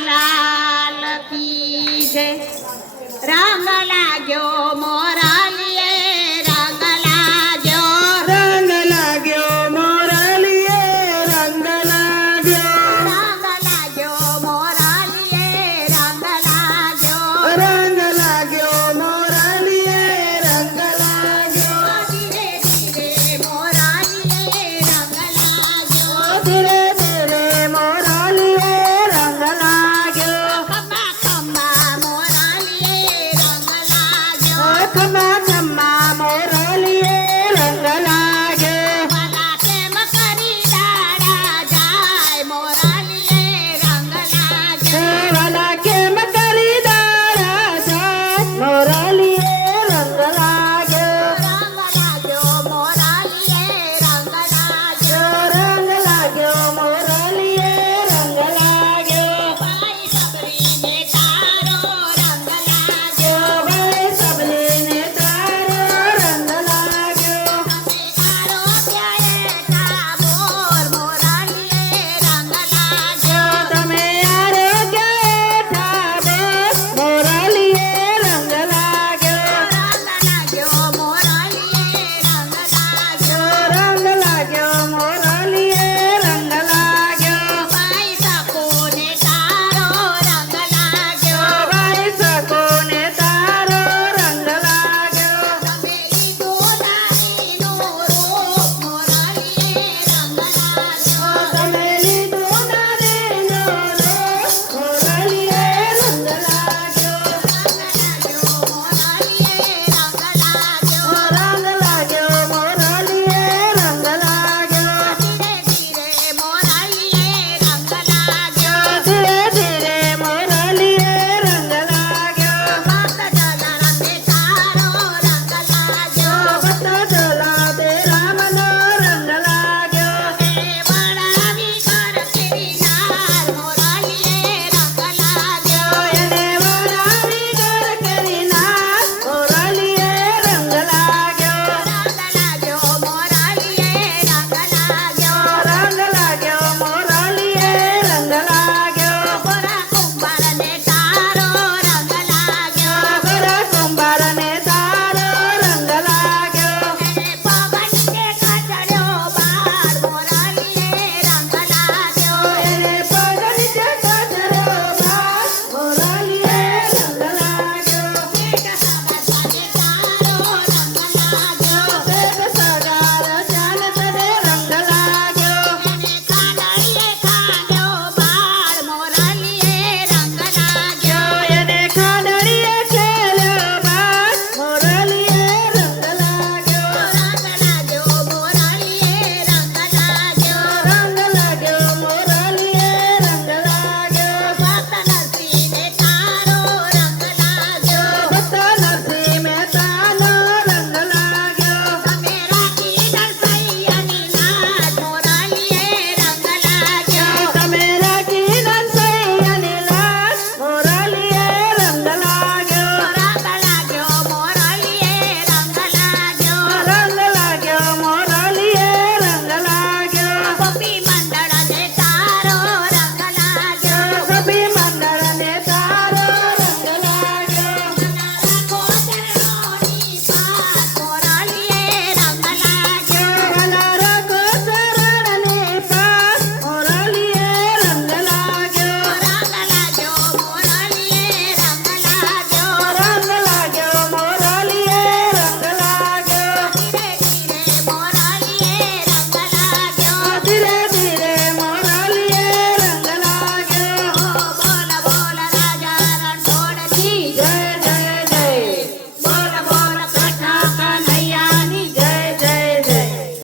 લાલ કી છે રામ લાગ્યો મોરા নরালি